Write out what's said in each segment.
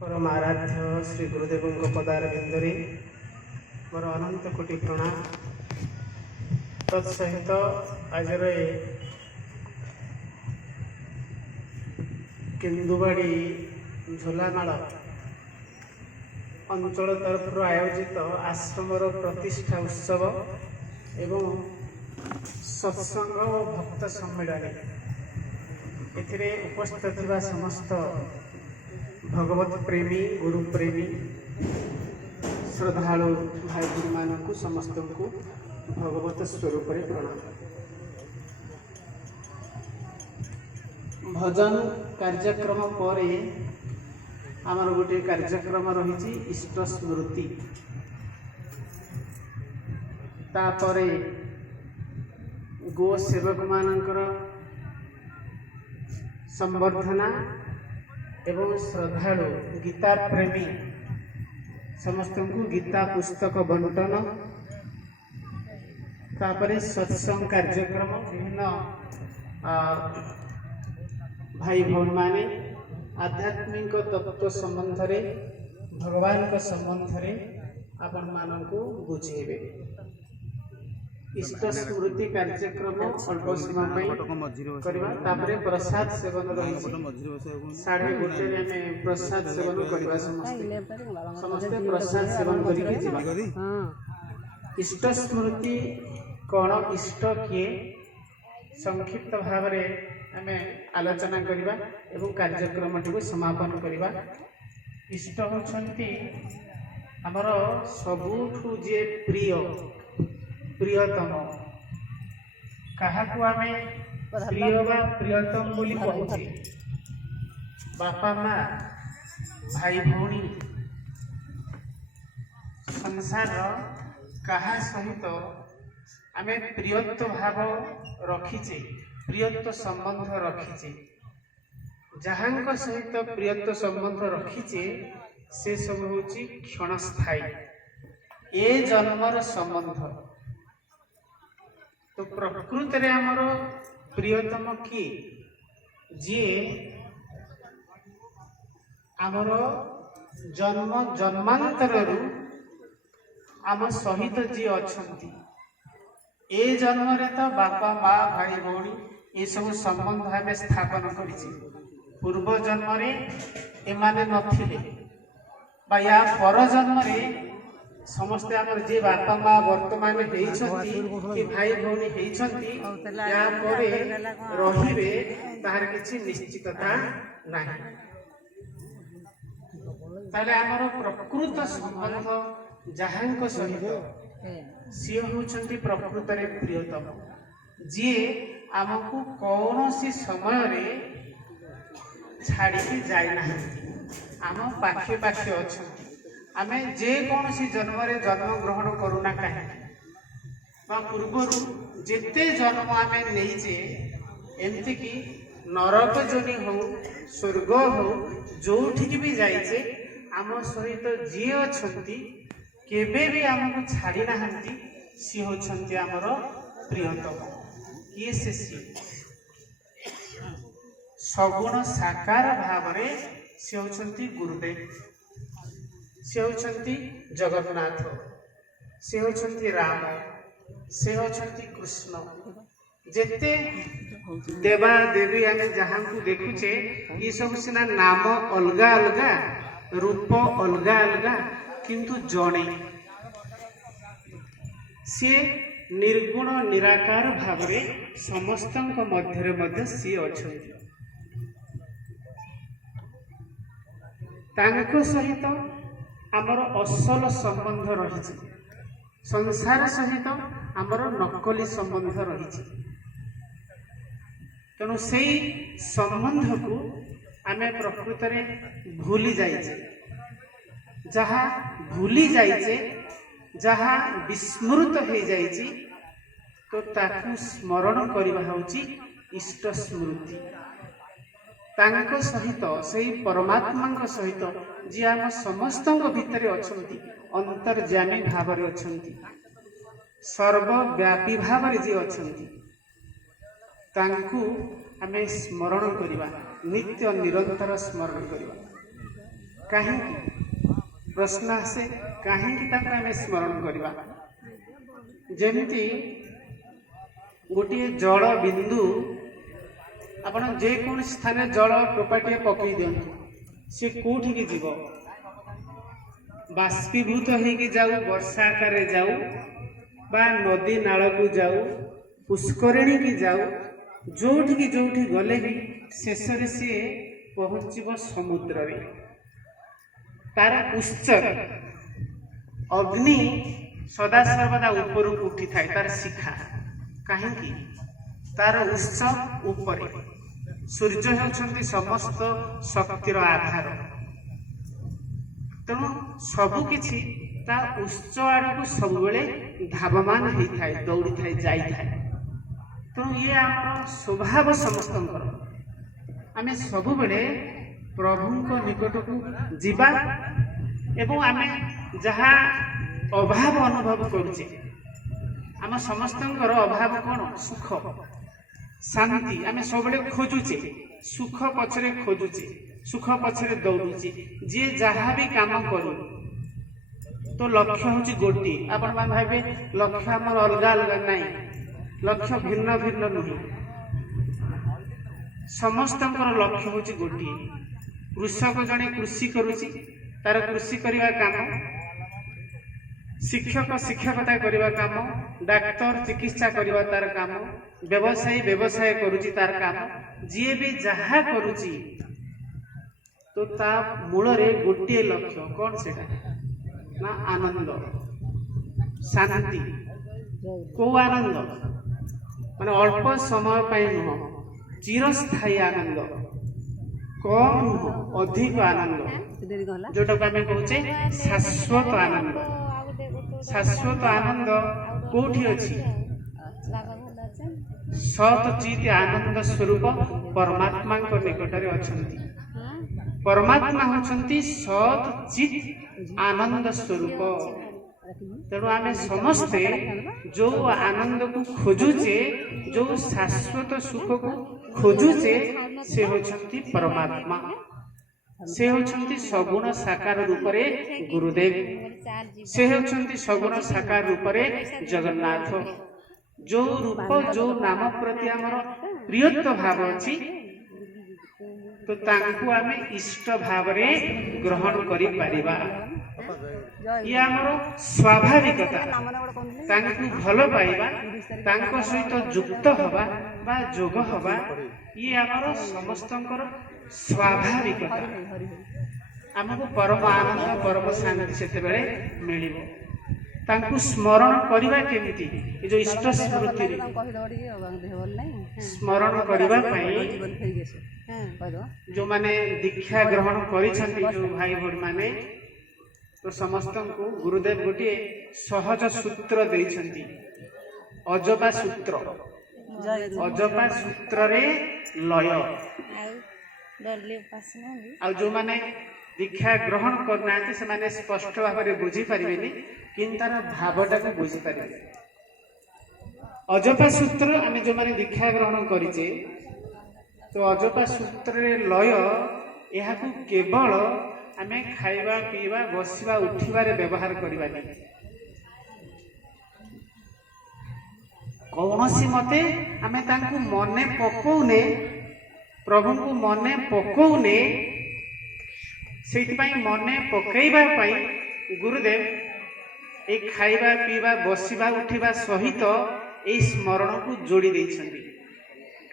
परम आराध्य श्री गुरुदेव पदार बिंदुरे मोर अनंत कोटि प्रणाम। तत्सहित आज केन्दुबाड़ी झोलामाल अंचल तरफ आयोजित आश्रमर प्रतिष्ठा उत्सव एवं सत्संग और भक्त सम्मेलन एथिरे उपस्थित थिबा समस्त भगवत प्रेमी गुरु प्रेमी श्रद्धालु भाई गुरु मानक समस्त को भगवत स्वरूप प्रणाम। भजन कार्यक्रम पर आमर गोटे कार्यक्रम रही इष्ट स्मृति तापरे गो सेवक मानकर संवर्धना एवं श्रद्धालु गीता प्रेमी समस्त को गीता पुस्तक बंटन तापरे सत्संग कार्यक्रम विभिन्न भाई भौणी माने आध्यात्मिक तत्व संबंध रे भगवान का संबंध रे आपण मानकु बुझेबे। इष्ट स्मृति कार्यक्रम अल्प समय करवा तापरे प्रसाद सेवन रही 1:30 में प्रसाद सेवन करवा समस्ते प्रसाद सेवन करिके जिबा। इष्ट स्मृति कौन इष्ट किए संक्षिप्त भाव में आमे आलोचना करवा एवं कार्यक्रम टी समापन करवा। इष्ट होछंती हमर सबुठु जे प्रियतम काहाकु आमे प्रिय बा प्रियतम बोली कहूचे बापा माँ भाई भौणी संसार कहा सहित आमे प्रियत्व भाव रखीचे प्रियत्व संबंध रखीचे जहां सहित प्रियत्व संबंध रखीचे से सब होची क्षणस्थायी ए जन्मर संबंध। तो प्रकृत रे हमर प्रियतम की जी आमर जन्म जन्मांतर आम सहित जी अच्छी ए जन्म रे तो बापा माँ भाई भौणी ये सब संबंध आम स्थापन करिछि। पूर्व जन्म रे एमाने नथिले बा या पर जन्म रे समस्ते आमर जे बापा माँ वर्तमान कि भाई भौणी या परे रहिबे तार किछि निश्चितता नाही। ताले आमर प्रकृत संबंध जहां सहित सी होछंती प्रकृत रे प्रियतम जी आमको कौनसी समय रे छाड़ी जाई नाही आम पाखे पाखे अच्छी आमे जे कौन सी जन्म रे जन्म ग्रहण करूना कहीं पूर्वर जेते जन्म आमे नहींचे एमती कि नरक जोनि हो स्वर्ग हो जो भी जाइचे आम सहित जी अच्छी केबे भी आमको छाड़ी नाहंती सी होछंती आमर प्रियतम। किए से सी सगुण साकार भाव रे सी होछंती गुरुदेव से होछंती जगन्नाथ से होछंती राम से होछंती कृष्ण जेते देवा देवी आमे जहां को देखुचे ये सब सिना नाम अलगा अलगा रूप अलगा अलगा किंतु जणे से निर्गुण निराकार भाव रे समस्तंक मध्य सी अछंती। तांको सहित आमर असल संबंध रही संसार सहित आमर नकली संबंध रही तेणु से संबंध को आमे प्रकृत में भूली जाइए जहाँ भूली जाइए जहाँ विस्मृत हो जाइए तो ताकू स्मरण करवा होची इष्ट स्मृति तांको सहित से परमात्मा सहित जी आम समस्त भितर अच्छी अंतर्जामी भाव अच्छी सर्वव्यापी भाव जी अच्छी आमे स्मरण करवा नित्य निरंतर स्मरण करवा। कहीं प्रश्न आसे कहीं आम स्मरण करवा जमी गोटे जल बिंदु आपण जेकोसी स्थान जल टोपाटे पकई दिंतु सी कौटी जीव बाष्पीभूत होगी जाऊ वर्षा आकार जाऊ बा नदी नाल को जाऊ पुष्करिणी की जाऊ जोठी जोठी गले भी शेष सी पहुँचब समुद्र रे तार उच्चर अग्नि सदा सर्वदा ऊपर उठी थाए तार शिखा कहीं तार उत्स ऊपर सूर्य होती समस्त शक्तिर आधार तेणु सबकि उत्स आड़ सब धावमान होता है दौड़ी थाए जाए तेणु ये आम स्वभाव समस्त आम सब प्रभु निकट को जीवा एवं आम जहाँ अभाव अनुभव करुचे आम समस्त अभाव कौन सुख शांति आम सब खोजुचे सुख पछरे खोजुचे सुख पछरे दौड़ुचे जी जहाँ भी काम करू तो लक्ष्य हूँ गोटे आपण भावे लक्ष्य आम अलग अलग ना लक्ष्य भिन्न भिन्न नुहे समस्त लक्ष्य हूँ गोटे कृषक जड़े कृषि करुची तार कृषि करने काम शिक्षक शिक्षकता करने काम डाक्तर चिकित्सा करवा तार काम व्यवसायी व्यवसाय करुची तार काम जी भी जहा करुची तो ता मूल रे गोटे लक्ष्य कौन से ना आनंद शांति को आनंद माने अल्प समय पाई नुह चिरस्थायी आनंद कम नुह अधिक आनंद जोटा को आम कहचे शाश्वत आनंद शाश्वत आनंद कोठी अछि सत चित आनंद स्वरूप परमात्मा निकट में अछंती परमात्मा होचंती सत चित आनंद स्वरूप तेणु आम समस्ते जो आनंद को खोजुचे जो शाश्वत सुख को खोजुचे से होचंती परमात्मा से होचंती सगुण साकार रूप रे गुरुदेव से होचंती सगुण साकार रूप रे जगन्नाथ जो रूप जो नाम प्रति आमर प्रियत्व भाव अछि तो तांकु आमे इष्ट भाव रे ग्रहण करि परिबा ये आमर स्वाभाविकता तांकु भलो पाइबा तांको सहित युक्त हवा बा जोग हवा ये आमर समस्तंकर स्वाभाविकता आमको परम आनंद परम शांति सेते बेले मिलिबो तांकु स्मरण करवा केमिति ए जो इष्ट स्मृति रे स्मरण करवा पई जो माने दीक्षा ग्रहण करिसंती जो भाई भोर माने तो समस्त को गुरुदेव गोटे सहज सूत्र देइछंती अजपा सूत्र अजपा सूत्र रे लय आ जो माने दीक्षा ग्रहण करना से माने स्पष्ट भाव में बुझी पारिबेनी किंतु तार भावटा को बुझी पारिबे अजपा सूत्र आम जो माने दीक्षा ग्रहण करिचे तो अजपा सूत्र रे लय यह केवल आम खाइबा पीवा बसिबा उठिबारे व्यवहार करबानी कौनसी मते आम तांकु मने पकौने प्रभु को मने पकौने से मने पकईबा गुरुदेव ए खाइबा पीवा बसिबा उठिबा सहित ए स्मरण को जोड़ी देइछन्ती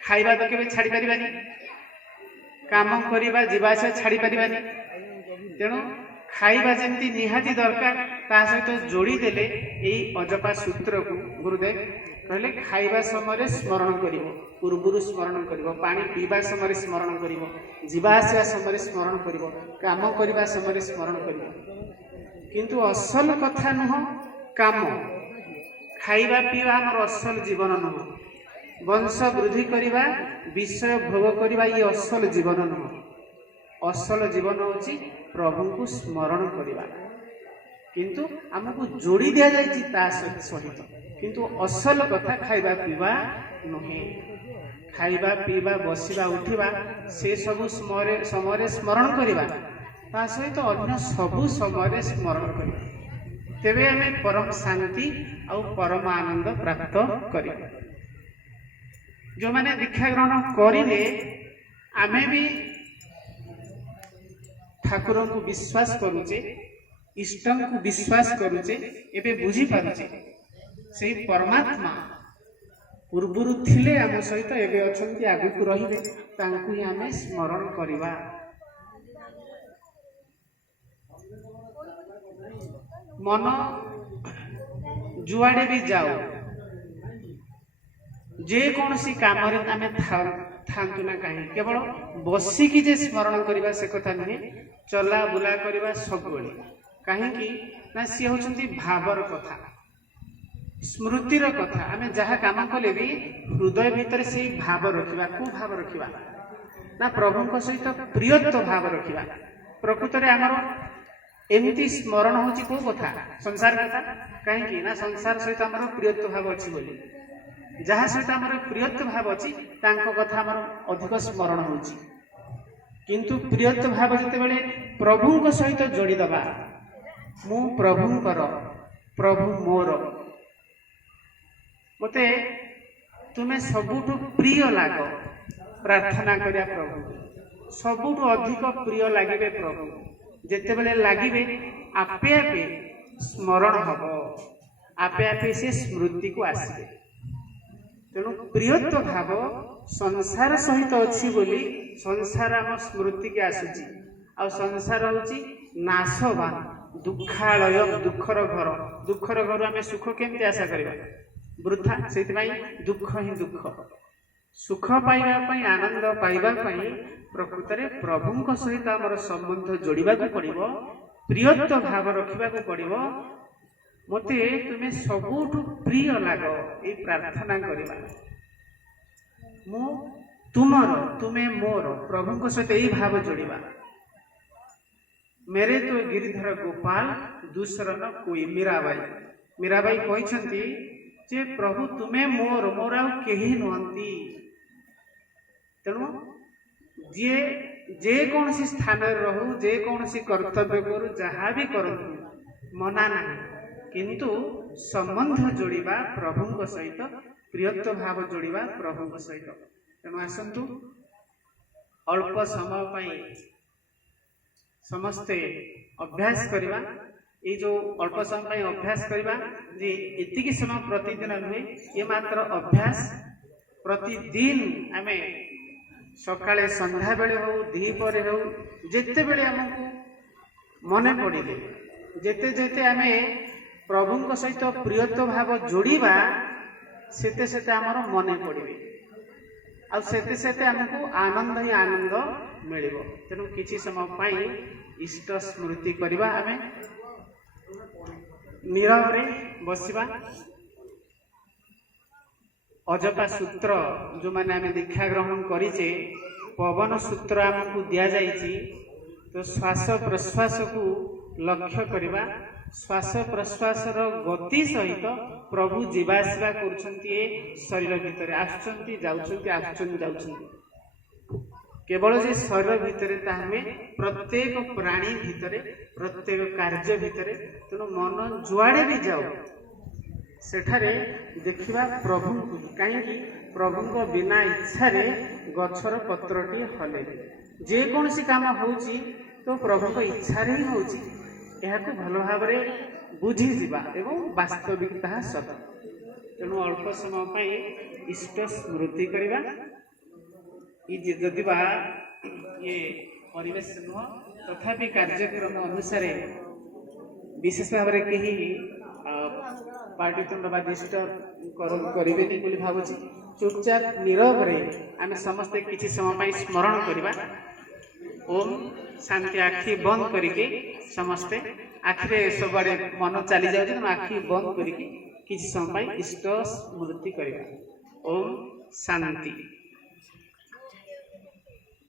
खाइबा तो केबे छाड़ी परिबानी काम करिबा जीवाशय छाड़ी परिबानी तेणु खाइबा जमती निहाती दरकार ता सहित जोड़ी देले ए अजपा सूत्र को गुरुदेव कहले खाइबा समय स्मरण करिवो पूर्वरु स्मरण करिवो पानी पीबा समय स्मरण करिवो जीवा आसिया समय स्मरण करिवो काम करिबा समय स्मरण करिवो किंतु असल कथा नुह काम खाइबा पीबा हमर असल जीवन नुह वंश वृद्धि करिबा विषय भोग करिबा ये असल जीवन नुह असल जीवन होची प्रभु को स्मरण करिबा किंतु हमको जोड़ी दिया जायछि ता सहित किंतु असल कथा खाइबा पीबा नुहे खाइबा पीबा बसिबा उठिबा से सब समय स्मरण करिबा ତା ସହିତ ଅନ୍ୟ ସବୁ ସମୟରେ ସ୍ମରଣ କରିବା, ତେବେ ଆମେ ପରମ ଶାନ୍ତି ଆଉ ପରମ ଆନନ୍ଦ ପ୍ରାପ୍ତ କରିବା। ଯେଉଁମାନେ ଦୀକ୍ଷା ଗ୍ରହଣ କରିଲେ ଆମେ ବି ଠାକୁରଙ୍କୁ ବିଶ୍ୱାସ କରୁଛେ, ଇଷ୍ଟଙ୍କୁ ବିଶ୍ୱାସ କରୁଛେ, ଏବେ ବୁଝିପାରୁଛେ ସେଇ ପରମାତ୍ମା ପୂର୍ବରୁ ଥିଲେ ଆମ ସହିତ, ଏବେ ଅଛନ୍ତି, ଆଗକୁ ରହିବେ, ତାଙ୍କୁ ହିଁ ଆମେ ସ୍ମରଣ କରିବା। ମନ ଯୁଆଡ଼େ ବି ଯାଉ, ଯେକୌଣସି କାମରେ ଆମେ ଥାନ୍ତୁ ନା କାହିଁକି, କେବଳ ବସିକି ଯେ ସ୍ମରଣ କରିବା ସେ କଥା ନୁହେଁ, ଚଲା ବୁଲା କରିବା ସବୁବେଳେ। କାହିଁକି ନା ସିଏ ହେଉଛନ୍ତି ଭାବର କଥା, ସ୍ମୃତିର କଥା। ଆମେ ଯାହା କାମ କଲେ ବି ହୃଦୟ ଭିତରେ ସେଇ ଭାବ ରଖିବା। କୋଉ ଭାବ ରଖିବା ନା ପ୍ରଭୁଙ୍କ ସହିତ ପ୍ରିୟତ୍ୱ ଭାବ ରଖିବା। ପ୍ରକୃତରେ ଆମର ଏମିତି ସ୍ମରଣ ହଉଛି କୋଉ କଥା? ସଂସାର କଥା। କାହିଁକି ନା ସଂସାର ସହିତ ଆମର ପ୍ରିୟତ୍ୱ ଭାବ ଅଛି ବୋଲି। ଯାହା ସହିତ ଆମର ପ୍ରିୟତ୍ୱ ଭାବ ଅଛି ତାଙ୍କ କଥା ଆମର ଅଧିକ ସ୍ମରଣ ହଉଛି। କିନ୍ତୁ ପ୍ରିୟତ୍ୱ ଭାବ ଯେତେବେଳେ ପ୍ରଭୁଙ୍କ ସହିତ ଯୋଡ଼ିଦେବା, ମୁଁ ପ୍ରଭୁଙ୍କର, ପ୍ରଭୁ ମୋର, ମୋତେ ତୁମେ ସବୁଠୁ ପ୍ରିୟ ଲାଗ, ପ୍ରାର୍ଥନା କରିବା ପ୍ରଭୁ। ସବୁଠୁ ଅଧିକ ପ୍ରିୟ ଲାଗିବେ ପ୍ରଭୁ। ଯେତେବେଳେ ଲାଗିବେ ଆପେ ଆପେ ସ୍ମରଣ ହବ, ଆପେ ଆପେ ସେ ସ୍ମୃତିକୁ ଆସିବେ। ତେଣୁ ପ୍ରିୟତ୍ୱ ଭାବ ସଂସାର ସହିତ ଅଛି ବୋଲି ସଂସାର ଆମ ସ୍ମୃତିକି ଆସୁଛି। ଆଉ ସଂସାର ହେଉଛି ନାଶବାନ, ଦୁଃଖାଳୟ, ଦୁଃଖର ଘର। ଦୁଃଖର ଘରୁ ଆମେ ସୁଖ କେମିତି ଆଶା କରିବା? ବୃଥା। ସେଥିପାଇଁ ଦୁଃଖ ହିଁ ଦୁଃଖ। ସୁଖ ପାଇବା ପାଇଁ, ଆନନ୍ଦ ପାଇବା ପାଇଁ ପ୍ରକୃତରେ ପ୍ରଭୁଙ୍କ ସହିତ ଆମର ସମ୍ବନ୍ଧ ଯୋଡ଼ିବାକୁ ପଡ଼ିବ, ପ୍ରିୟତ୍ୱ ଭାବ ରଖିବାକୁ ପଡ଼ିବ। ମୋତେ ତୁମେ ସବୁଠୁ ପ୍ରିୟ ଲାଗ, ଏଇ ପ୍ରାର୍ଥନା କରିବା। ମୁଁ ତୁମର, ତୁମେ ମୋର, ପ୍ରଭୁଙ୍କ ସହିତ ଏଇ ଭାବ ଯୋଡ଼ିବା। मेरे तो गिरिधर गोपाल दूसरा न कोई। मीराबाई କହିଛନ୍ତି ଯେ ପ୍ରଭୁ ତୁମେ ମୋର, ମୋର ଆଉ କେହି ନୁହନ୍ତି। ତେଣୁ ଯିଏ ଯେକୌଣସି ସ୍ଥାନରେ ରହୁ, ଯେକୌଣସି କର୍ତ୍ତବ୍ୟ କରୁ, ଯାହା ବି କରନ୍ତୁ ମନା ନାହିଁ, କିନ୍ତୁ ସମ୍ବନ୍ଧ ଯୋଡ଼ିବା ପ୍ରଭୁଙ୍କ ସହିତ, ପ୍ରିୟତ୍ୱ ଭାବ ଯୋଡ଼ିବା ପ୍ରଭୁଙ୍କ ସହିତ। ତେଣୁ ଆସନ୍ତୁ ଅଳ୍ପ ସମୟ ପାଇଁ ସମସ୍ତେ ଅଭ୍ୟାସ କରିବା। ଏଇ ଯୋଉ ଅଳ୍ପ ସମୟ ପାଇଁ ଅଭ୍ୟାସ କରିବା, ଯେ ଏତିକି ସମୟ ପ୍ରତିଦିନ ନୁହେଁ, ଏ ମାତ୍ର ଅଭ୍ୟାସ। ପ୍ରତିଦିନ ଆମେ ସକାଳେ, ସନ୍ଧ୍ୟାବେଳେ ହଉ, ଦ୍ୱିପହରେ ହଉ, ଯେତେବେଳେ ଆମକୁ ମନେ ପଡ଼ିଲେ, ଯେତେ ଯେତେ ଆମେ ପ୍ରଭୁଙ୍କ ସହିତ ପ୍ରିୟତ୍ୱ ଭାବ ଯୋଡ଼ିବା, ସେତେ ସେତେ ଆମର ମନେ ପଡ଼ିବେ, ଆଉ ସେତେ ସେତେ ଆମକୁ ଆନନ୍ଦ ହିଁ ଆନନ୍ଦ ମିଳିବ। ତେଣୁ କିଛି ସମୟ ପାଇଁ ଇଷ୍ଟ ସ୍ମୃତି କରିବା। ଆମେ ନୀରବରେ ବସିବା। ଅଜପା ସୂତ୍ର ଯେଉଁମାନେ ଆମେ ଦୀକ୍ଷା ଗ୍ରହଣ କରିଛେ, ପବନ ସୂତ୍ର ଆମକୁ ଦିଆଯାଇଛି। ତ ଶ୍ୱାସ ପ୍ରଶ୍ୱାସକୁ ଲକ୍ଷ୍ୟ କରିବା। ଶ୍ୱାସ ପ୍ରଶ୍ୱାସର ଗତି ସହିତ ପ୍ରଭୁ ଯିବା ଆସିବା କରୁଛନ୍ତି ଏ ଶରୀର ଭିତରେ, ଆସୁଛନ୍ତି ଯାଉଛନ୍ତି, ଆସୁଛନ୍ତି ଯାଉଛନ୍ତି। କେବଳ ଯେ ଶରୀର ଭିତରେ ତାହା ନୁହେଁ, ପ୍ରତ୍ୟେକ ପ୍ରାଣୀ ଭିତରେ, ପ୍ରତ୍ୟେକ କାର୍ଯ୍ୟ ଭିତରେ। ତେଣୁ ମନ ଯୁଆଡ଼େ ବି ଯାଉ, ସେଠାରେ ଦେଖିବା ପ୍ରଭୁଙ୍କୁ। କାହିଁକି? ପ୍ରଭୁଙ୍କ ବିନା ଇଚ୍ଛାରେ ଗଛର ପତ୍ରଟିଏ ହଲେନି। ଯେକୌଣସି କାମ ହେଉଛି ତ ପ୍ରଭୁଙ୍କ ଇଚ୍ଛାରେ ହିଁ ହେଉଛି। ଏହାକୁ ଭଲ ଭାବରେ ବୁଝିଯିବା ଏବଂ ବାସ୍ତବିକ ତାହା ସତ। ତେଣୁ ଅଳ୍ପ ସମୟ ପାଇଁ ଇଷ୍ଟ ସ୍ମୃତି କରିବା। ଯଦି ବା ଇଏ ପରିବେଶ ନୁହଁ, ତଥାପି କାର୍ଯ୍ୟକ୍ରମ ଅନୁସାରେ ବିଶେଷ ଭାବରେ କେହି ପାଟିତୁଣ୍ଡ ବା ଡିଷ୍ଟର୍ବ କରିବେନି ବୋଲି ଭାବୁଛି। ଚୁପଚାପ ନୀରବରେ ଆମେ ସମସ୍ତେ କିଛି ସମୟ ପାଇଁ ସ୍ମରଣ କରିବା। ଓମ୍ ଶାନ୍ତି। ଆଖି ବନ୍ଦ କରିକି ସମସ୍ତେ, ଆଖିରେ ସବୁଆଡ଼େ ମନ ଚାଲି ଯାଉଛି, ତେଣୁ ଆଖି ବନ୍ଦ କରିକି କିଛି ସମୟ ପାଇଁ ଇଷ୍ଟ ସ୍ମୃତି କରିବା। ଓମ୍ ଶାନ୍ତି।